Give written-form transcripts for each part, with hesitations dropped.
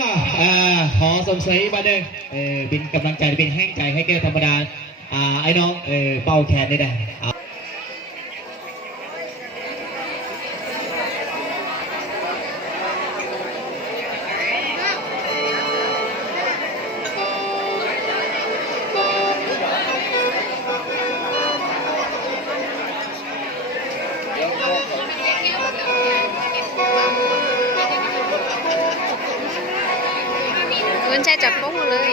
อ่ขอสมศรีมาเด้อเป็นกำลังใจเป็นแห้งใจให้แก้ธรรมดาไอ้น้องเป่าแขนได้เงินใช้จับโป๊กเลย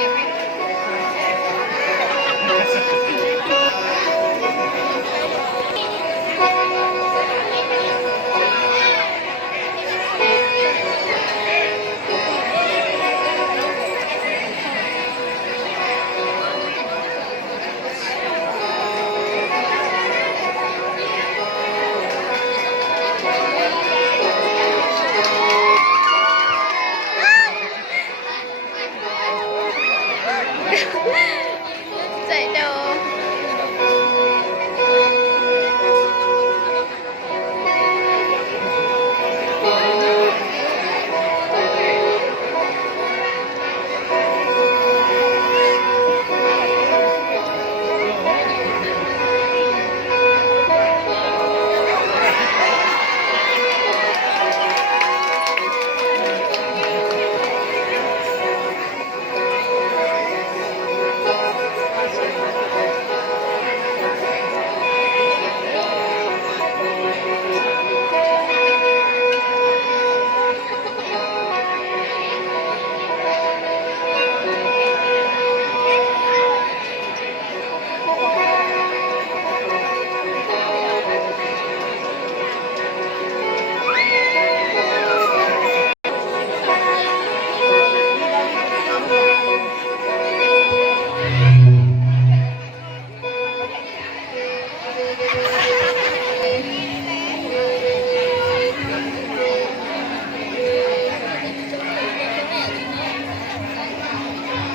ใจโด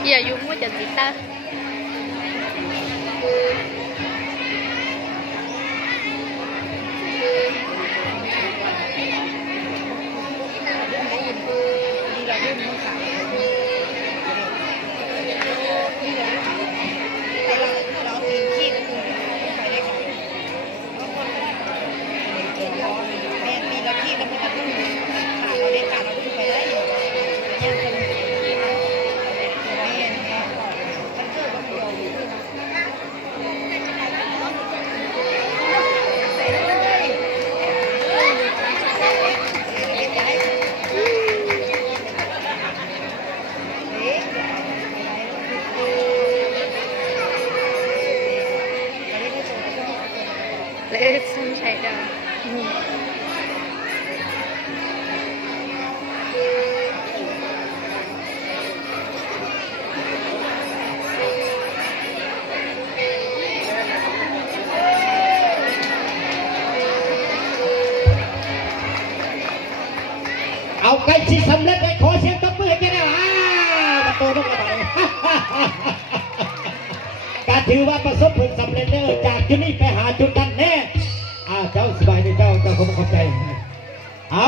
อย่ายุ่งว่าจะติดตาเลยสงสัยดาวเอาใกล้ชิดสำเร็จไปขอเสียงตบมือให้แกนะมาโตนกกระต่ายการถือว่าประสบผลสำเร็จแล้วจากจุดนี้ไปหาจุดนั้นแน่เจ้าสบายดีเจ้าคงขอบใจเอา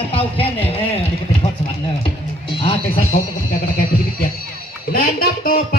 กันเป่าแค่เนี่ยอันนี้ก็เป็นพรสวรรค์เนอะจังสันของกรรมการผู้มีเกียรติและนับต่อไป